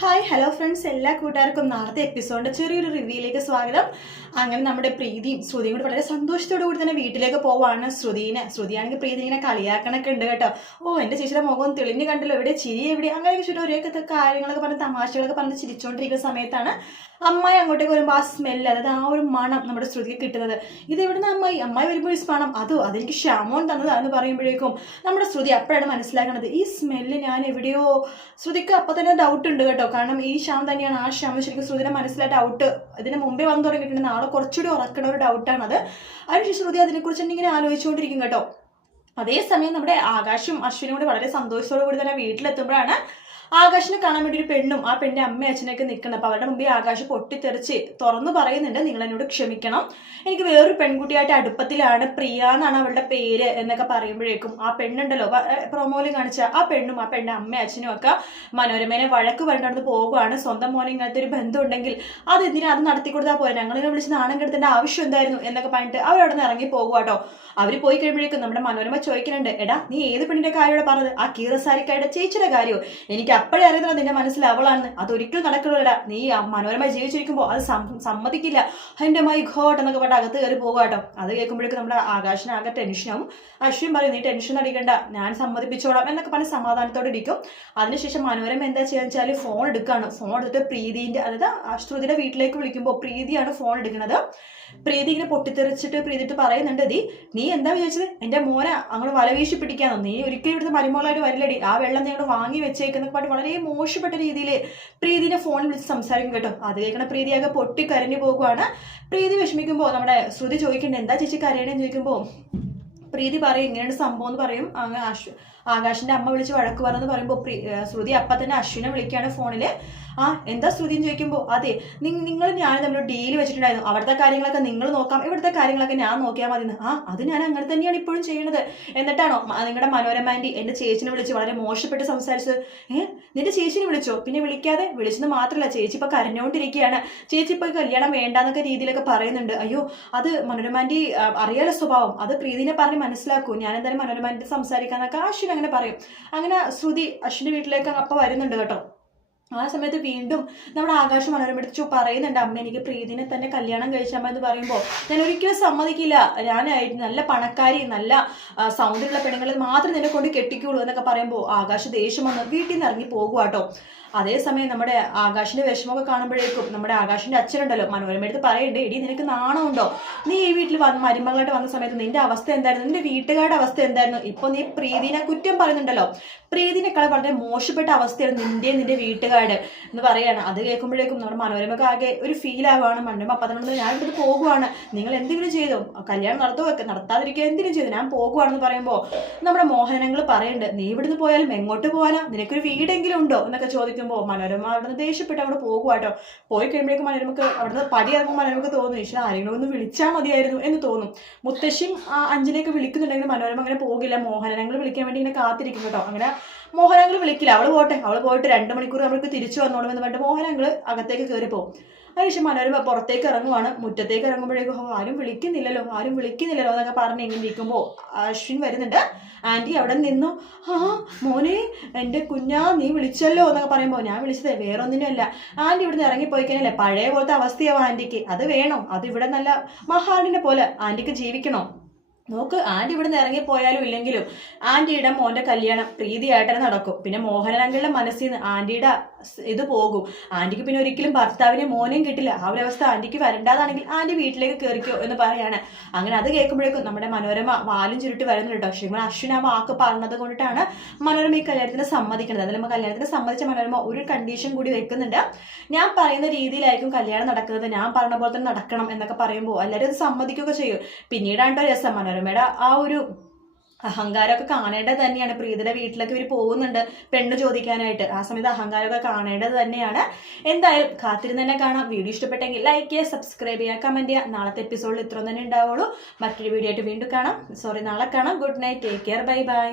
Hi hello friends എല്ലാ കൂട്ടുകാർക്കും നാളത്തെ എപ്പിസോഡിന്റെ ചെറിയൊരു റിവ്യൂയിലേക്ക് സ്വാഗതം. അങ്ങനെ നമ്മുടെ പ്രീതിയും ശ്രുതിയും കൂടി വളരെ സന്തോഷത്തോടു കൂടി തന്നെ വീട്ടിലേക്ക് പോവാണ് ശ്രുതിനെ. ശ്രുതിയാണെങ്കിൽ പ്രീതി ഇങ്ങനെ കളിയാക്കണൊക്കെ ഉണ്ട് കേട്ടോ. ഓ എന്റെ ചേച്ചിയുടെ മുഖം തെളിഞ്ഞു കണ്ടല്ലോ. എവിടെ ചിരി എവിടെ? അങ്ങനെ വെച്ചിട്ട് ഒരേ കാര്യങ്ങളൊക്കെ പറഞ്ഞ് തമാശകളൊക്കെ പറഞ്ഞ് ചിരിച്ചുകൊണ്ടിരിക്കുന്ന സമയത്താണ് അമ്മായി അങ്ങോട്ടേക്ക് വരുമ്പോൾ ആ സ്മെല്ല് അതായത് ആ ഒരു മണം നമ്മുടെ ശ്രുതിക്ക് കിട്ടുന്നത്. ഇത് എവിടുന്ന് അമ്മായി? അമ്മായി വരുമ്പോൾ ഈ മണം അതോ അതെനിക്ക് ക്ഷമോൻ തന്നതാണെന്ന് പറയുമ്പോഴേക്കും നമ്മുടെ ശ്രുതി അപ്പോഴാണ് മനസ്സിലാക്കുന്നത് ഈ സ്മെല്ല് ഞാൻ എവിടെയോ ശ്രുതിക്ക് അപ്പം തന്നെ ഡൗട്ട് ഉണ്ട് കേട്ടോ. കാരണം ഈ ഷാം തന്നെയാണ്. ആ ശ്യാം ശരിക്കും ശ്രുതിനെ മനസ്സിലായ ഡൗട്ട് ഇതിന് മുമ്പേ വന്നു തുടങ്ങിയിട്ടുണ്ട്. നാളെ കുറച്ചുകൂടി ഉറക്കണ ഒരു ഡൗട്ടാണത് അതിനുശേഷം ശ്രുതി അതിനെക്കുറിച്ച് ഇങ്ങനെ ആലോചിച്ചുകൊണ്ടിരിക്കും കേട്ടോ. അതേസമയം നമ്മുടെ ആകാശും അശ്വിനും കൂടി വളരെ സന്തോഷത്തോടു കൂടി തന്നെ വീട്ടിലെത്തുമ്പോഴാണ് ആകാശിനെ കാണാൻ വേണ്ടി ഒരു പെണ്ണും ആ പെണ്ണിന്റെ അമ്മയും അച്ഛനൊക്കെ നിൽക്കണം അപ്പൊ അവരുടെ മുമ്പേ ആകാശ് പൊട്ടിത്തെറിച്ച് തുറന്നു പറയുന്നുണ്ട്. നിങ്ങൾ എന്നോട് ക്ഷമിക്കണം. എനിക്ക് വേറൊരു പെൺകുട്ടിയായിട്ട് അടുപ്പത്തിലാണ്. പ്രിയ എന്നാണ് അവളുടെ പേര് എന്നൊക്കെ പറയുമ്പോഴേക്കും ആ പെണ്ണുണ്ടല്ലോ പ്രൊമോയിൽ കാണിച്ച ആ പെണ്ണും ആ പെണ്ണിന്റെ അമ്മയും അച്ഛനും ഒക്കെ മനോരമേനെ വഴക്ക് പറഞ്ഞിട്ട് പോകുവാണ്. സ്വന്തം മോനെ ഇങ്ങനത്തെ ഒരു ബന്ധം ഉണ്ടെങ്കിൽ അത് എന്തിനാ അത് നടത്തി കൊടുത്താൽ പോലെ ഞങ്ങളിനെ വിളിച്ച് നാണം കെടുത്തേണ്ട ആവശ്യം എന്തായിരുന്നു എന്നൊക്കെ പറഞ്ഞിട്ട് അവരവിടെ നിന്ന് ഇറങ്ങി പോകുവാട്ടോ അവർ പോയി കഴിയുമ്പോഴേക്കും നമ്മുടെ മനോരമ ചോദിക്കുന്നുണ്ട് എടാ നീ ഏത് പെണ്ണിന്റെ കാര്യമാണ് പറഞ്ഞത്? ആ കീറസാരിക്കായുടെ ചേച്ചിയുടെ കാര്യമോ എനിക്ക് അപ്പോഴേ അറിയുന്നത് നിന്റെ മനസ്സിൽ അവളാണെന്ന്. അതൊരിക്കലും നടക്കില്ലടാ നീ ആ മനോരമ ജീവിച്ചിരിക്കുമ്പോൾ അത് സമ്മതിക്കില്ല. അതിന്റെ മൈ ഘോട്ട് എന്നൊക്കെ പറഞ്ഞ് അകത്ത് കയറി പോകാട്ടോ അത് കേൾക്കുമ്പോഴേക്കും നമ്മുടെ ആകാശനാകെ ആകെ ടെൻഷനാവും അശ്വിൻ പറയും നീ ടെൻഷൻ അടിക്കണ്ട. ഞാൻ സമ്മതിപ്പിച്ചോളാം എന്നൊക്കെ പറഞ്ഞ് സമാധാനത്തോടെ ഇരിക്കും. അതിനുശേഷം മനോരമ എന്താ ചെയ്യാന്ന് വെച്ചാൽ ഫോൺ എടുക്കുകയാണ് ഫോൺ എടുത്തിട്ട് പ്രീതിന്റെ അതായത് അശ്രുതിയുടെ വീട്ടിലേക്ക് വിളിക്കുമ്പോൾ പ്രീതിയാണ് ഫോൺ എടുക്കുന്നത്. പ്രീതി ഇങ്ങനെ പൊട്ടിത്തെറിച്ചിട്ട് പ്രീതിട്ട് പറയുന്നുണ്ട് ദീ നീ എന്താ വിചാരിച്ചത്? എന്റെ മോനെ അങ്ങോട്ട് വലവീശി പിടിക്കാന്നോ നീ ഒരിക്കലും ഇവിടുത്തെ മരുമോളായിട്ട് വരില്ലടി. ആ വെള്ളം നീ അങ്ങോട്ട് വാങ്ങി വെച്ചേക്കുന്ന പാട്ട് വളരെ മോശപ്പെട്ട രീതിയിൽ പ്രീതിനെ ഫോണിൽ വിളിച്ച് സംസാരിക്കും കേട്ടോ. അത് കേൾക്കണ പ്രീതിയാകെ പൊട്ടി കരഞ്ഞു പോകുവാണ്. പ്രീതി വിഷമിക്കുമ്പോൾ നമ്മുടെ ശ്രുതി ചോദിക്കേണ്ടത് എന്താ ചേച്ചി കരയണേന്ന് ചോദിക്കുമ്പോൾ പ്രീതി പറയും ഇങ്ങനെയാണ് സംഭവം എന്ന് പറയും. അങ്ങ് ആകാശിന്റെ അമ്മ വിളിച്ച് വഴക്ക് പറഞ്ഞെന്ന് പറയുമ്പോൾ ശ്രുതി അപ്പം തന്നെ അശ്വിനെ വിളിക്കുകയാണ് ഫോണിൽ ആ എന്താ ശ്രുതി എന്ന് ചോദിക്കുമ്പോൾ അതെ നിങ്ങൾ ഞാൻ തമ്മിൽ ഡീൽ വെച്ചിട്ടുണ്ടായിരുന്നു. അവിടുത്തെ കാര്യങ്ങളൊക്കെ നിങ്ങൾ നോക്കാം ഇവിടുത്തെ കാര്യങ്ങളൊക്കെ ഞാൻ നോക്കിയാൽ മതി ആ അത് ഞാൻ അങ്ങനെ തന്നെയാണ് ഇപ്പോഴും ചെയ്യുന്നത് എന്നിട്ടാണോ നിങ്ങളുടെ മനോരമ ആന്റി എന്റെ ചേച്ചിനെ വിളിച്ച് വളരെ മോശപ്പെട്ട് സംസാരിച്ചത്? ഏ നിന്റെ ചേച്ചിനെ വിളിച്ചോ? പിന്നെ വിളിക്കാതെ വിളിച്ചെന്ന് മാത്രമല്ല ചേച്ചി ഇപ്പൊ കരഞ്ഞുകൊണ്ടിരിക്കുകയാണ് ചേച്ചി ഇപ്പൊ കല്യാണം വേണ്ടാന്നൊക്കെ രീതിയിലൊക്കെ പറയുന്നുണ്ട്. അയ്യോ അത് മനോരമാന്റെ അറിയാലോ സ്വഭാവം. അത് പ്രീതിനെ പറഞ്ഞ് മനസ്സിലാക്കൂ. ഞാൻ എന്തായാലും മനോരമാന്റെ സംസാരിക്കാന്നൊക്കെ അശ്വിൻ അങ്ങനെ പറയും. അങ്ങനെ ശ്രുതി അശ്വിന്റെ വീട്ടിലേക്ക് അപ്പൊ വരുന്നുണ്ട് കേട്ടോ. ആ സമയത്ത് വീണ്ടും നമ്മുടെ ആകാശ മനോരമ എടുത്ത് പറയുന്നുണ്ട് അമ്മ എനിക്ക് പ്രീതിനെ തന്നെ കല്യാണം കഴിച്ചാൽ മതി എന്ന് പറയുമ്പോൾ ഞാൻ ഒരിക്കലും സമ്മതിക്കില്ല. ഞാനായിട്ട് നല്ല പണക്കാരി നല്ല സൗന്ദര്യമുള്ള പെണ്ണുങ്ങളിൽ മാത്രം നിന്നെ കൊണ്ട് കെട്ടിക്കുള്ളൂ എന്നൊക്കെ പറയുമ്പോൾ ആകാശ് ദേഷ്യം വന്ന് വീട്ടിൽ നിന്ന് ഇറങ്ങി പോകുവാട്ടോ അതേസമയം നമ്മുടെ ആകാശിന്റെ വിഷമമൊക്കെ കാണുമ്പോഴേക്കും നമ്മുടെ ആകാശിന്റെ അച്ഛനുണ്ടല്ലോ മനോരമ എടുത്ത് പറയണ്ടേ ഇടി നിനക്ക് നാണമുണ്ടോ? നീ ഈ വീട്ടിൽ വന്ന് മരുമകളായിട്ട് വന്ന സമയത്ത് നിന്റെ അവസ്ഥ എന്തായിരുന്നു? നിന്റെ വീട്ടുകാരുടെ അവസ്ഥ എന്തായിരുന്നു? ഇപ്പൊ നീ പ്രീതിനെ കുറ്റം പറയുന്നുണ്ടല്ലോ. പ്രീതിനേക്കാൾ വളരെ മോശപ്പെട്ട അവസ്ഥയാണ് നിന്റെ നിന്റെ വീട്ടുകാരുടെ എന്ന് പറയാണ്. അത് കേൾക്കുമ്പോഴേക്കും നമ്മുടെ മനോരമക്ക് ആകെ ഒരു ഫീൽ ആവുകയാണ് മനോരമ അതുകൊണ്ട് ഞാൻ ഇവിടുന്ന് പോകുവാണ്. നിങ്ങൾ എന്തെങ്കിലും ചെയ്തു? കല്യാണം നടത്തുക നടത്താതിരിക്കുക എന്തെങ്കിലും ചെയ്തു? ഞാൻ പോകുവാണെന്ന് പറയുമ്പോൾ നമ്മുടെ മോഹനങ്ങൾ പറയുന്നുണ്ട് നീ ഇവിടുന്ന് പോയാലും എങ്ങോട്ട് പോകാനാ നിനക്കൊരു വീടെങ്കിലും ഉണ്ടോ? എന്നൊക്കെ ചോദിക്കുമ്പോൾ മനോരമ അവിടുന്ന് ദേഷ്യപ്പെട്ട് അവിടെ പോകുവാട്ടോ പോയി കഴിയുമ്പോഴേക്കും മനോരമക്ക് അവിടുന്ന് പടി ഇറങ്ങുമ്പോൾ മനോരമക്ക് തോന്നും ഈശ്വര ആരെങ്കിലും ഒന്ന് വിളിച്ചാൽ മതിയായിരുന്നു എന്ന് തോന്നും. മുത്തശ്ശിയും ആ അഞ്ജലിയൊക്കെ വിളിക്കുന്നുണ്ടെങ്കിൽ മനോരമ അങ്ങനെ പോകില്ല. മോഹനങ്ങൾ വിളിക്കാൻ വേണ്ടി ഇങ്ങനെ കാത്തിരിക്കും കേട്ടോ അങ്ങനെ മോഹനങ്ങൾ വിളിക്കില്ല. അവൾ പോട്ടെ. അവൾ പോയിട്ട് രണ്ട് മണിക്കൂർ നമ്മൾക്ക് തിരിച്ചു വന്നോളും എന്ന് പറഞ്ഞിട്ട് മോഹനാങ്കൾ അകത്തേക്ക് കയറി പോകും. അതിനുശേഷം മനോരമ പുറത്തേക്ക് ഇറങ്ങുവാണ്. മുറ്റത്തേക്ക് ഇറങ്ങുമ്പോഴേക്കും ആരും വിളിക്കുന്നില്ലല്ലോ. ആരും വിളിക്കുന്നില്ലല്ലോ എന്നൊക്കെ പറഞ്ഞ് ഇങ്ങനെ ഇരിക്കുമ്പോൾ അശ്വിൻ വരുന്നുണ്ട്. ആന്റി അവിടെ നിന്നു? ആ മോനെ എന്റെ കുഞ്ഞാ നീ വിളിച്ചല്ലോ എന്നൊക്കെ പറയുമ്പോൾ ഞാൻ വിളിച്ചത് വേറെ ആന്റി ഇവിടുന്ന് ഇറങ്ങിപ്പോയി കഴിഞ്ഞാലേ പഴയ പോലത്തെ അവസ്ഥയാവും ആന്റിക്ക്. അത് വേണം. അത് ഇവിടെ നല്ല മഹാടിനെ പോലെ ആന്റിക്ക് ജീവിക്കണോ? നോക്ക് ആന്റി നിന്ന് ഇറങ്ങിപ്പോയാലും ഇല്ലെങ്കിലും ആന്റിയുടെ മോന്റെ കല്യാണം പ്രീതിയായിട്ട് തന്നെ നടക്കും. പിന്നെ മോഹനങ്ങളുടെ മനസ്സിൽ നിന്ന് ആന്റിയുടെ സ് ഇത് പോകും. ആന്റിക്ക് പിന്നെ ഒരിക്കലും ഭർത്താവിനെ മോനെയും കിട്ടില്ല. ആ ഒരു അവസ്ഥ ആന്റിക്ക് വരണ്ടാതാണെങ്കിൽ ആന്റി വീട്ടിലേക്ക് കയറിക്കോ എന്ന് പറയാണ്. അങ്ങനെ അത് കേൾക്കുമ്പോഴേക്കും നമ്മുടെ മനോരമ വാലും ചുരുട്ടി വരുന്നുണ്ട് പക്ഷേ നിങ്ങൾ അശ്വിൻ ആ വാക്ക് പറഞ്ഞത് കൊണ്ടിട്ടാണ് മനോരമ ഈ കല്യാണത്തിന് സമ്മതിക്കുന്നത് അതിൽ നമ്മൾ കല്യാണത്തിന് സമ്മതിച്ച മനോരമ ഒരു കണ്ടീഷൻ കൂടി വെക്കുന്നുണ്ട്. ഞാൻ പറയുന്ന രീതിയിലായിരിക്കും കല്യാണം നടക്കുന്നത്. ഞാൻ പറഞ്ഞ പോലെ തന്നെ നടക്കണം എന്നൊക്കെ പറയുമ്പോൾ എല്ലാവരും അത് സമ്മതിക്കുകയൊക്കെ ചെയ്യും. പിന്നീടാണ്ടോ രസം. മനോരമയുടെ ആ ഒരു അഹങ്കാരമൊക്കെ കാണേണ്ടത് തന്നെയാണ്. പ്രീതിയുടെ വീട്ടിലൊക്കെ ഇവർ പോകുന്നുണ്ട് പെണ്ണ് ചോദിക്കാനായിട്ട്. ആ സമയത്ത് അഹങ്കാരമൊക്കെ കാണേണ്ടത് തന്നെയാണ്. എന്തായാലും കാത്തിരുന്ന് തന്നെ കാണാം. വീഡിയോ ഇഷ്ടപ്പെട്ടെങ്കിൽ ലൈക്ക് ചെയ്യുക സബ്സ്ക്രൈബ് ചെയ്യുക കമന്റ് ചെയ്യുക. നാളത്തെ എപ്പിസോഡിൽ ഇത്രയും തന്നെ ഉണ്ടാവുള്ളൂ. മറ്റൊരു വീഡിയോ ആയിട്ട് വീണ്ടും കാണാം. സോറി നാളെ കാണാം. Good night take care bye bye